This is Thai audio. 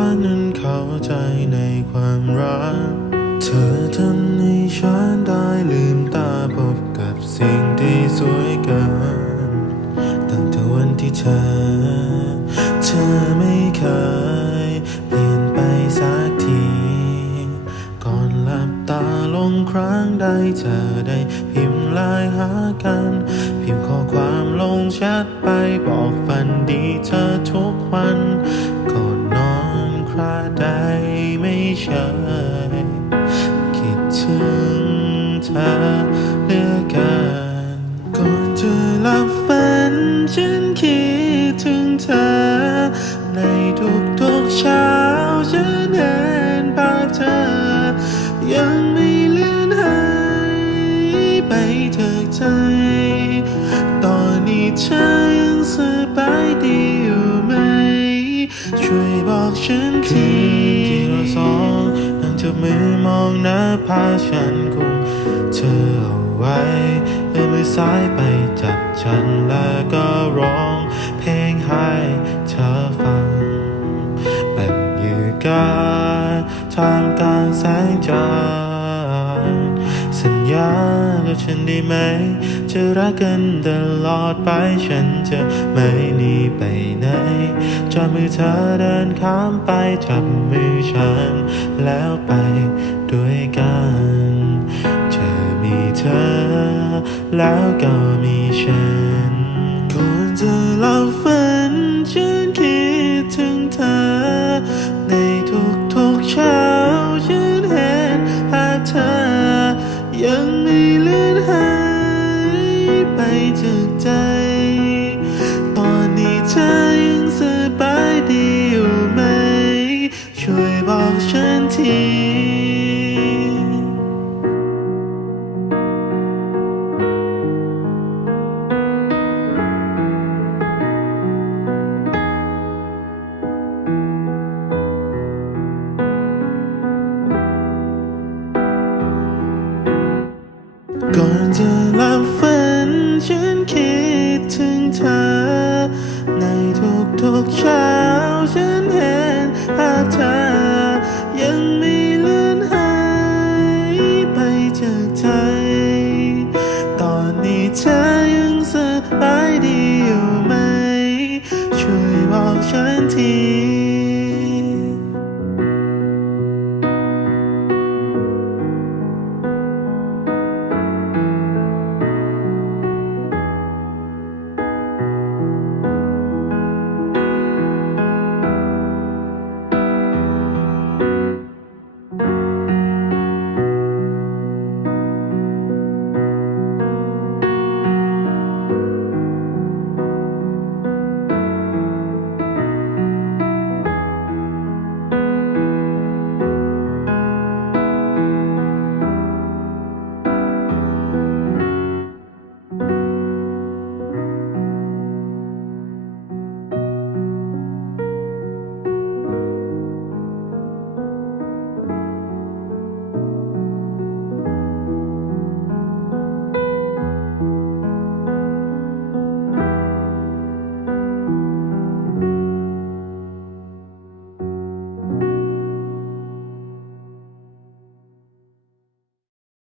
ากนั้นเข้าใจในความรัก เธอทำให้ฉันได้ลืมตาพบกับสิ่งที่สวยเกินตั้งแต่วันที่เธอ เธอไม่เคยเปลี่ยนไปสักที ก่อนหลับตาลงครั้งใดเธอได้พิมพ์ไลน์หากัน พิมพ์ข้อความลงแชทไปบอกฝันดีเธอทุกวัน คิดถึงเธอ ในทุกๆเช้าฉันเห็นภาพเธอ ยังไม่เลือนหายไปจากใจ ตอนนี้เธอยังสบายดีอยู่ไหม ช่วยบอกฉันทีที่เราสองนั่งจับมือมองหน้าพาฉันคุมเธอเอาไว้ เอื้อมือซ้ายไปจับฉันแล้วก็ร้องเพลงให้เธอฟังเป็นยืนกายท่ามกลางแสงจันทร์สัญญากับฉันได้ไหม จะรักกันตลอดไปฉันจะไม่หนีไปไหนจับมือเธอเดินข้ามไปจับมือฉันแล้วไปด้วยกัน ธอ แล้วก็มีฉันก่อนจะหลับฝันฉันคิดถึงเธอ ในทุกๆเช้าฉันเห็นภาพเธอ ยังไม่เลือนหายไปจากใจ ตอนนี้เธอยังสบายดีอยู่ไหม ช่วยบอกฉันที ก่อนจะหลับฝัน ฉันคิดถึงเธอ ในทุกๆเช้า ฉันเห็นภาพเธอ ยังไม่เลือนหายไปจากใจ ตอนนี้เธอยังสบายดี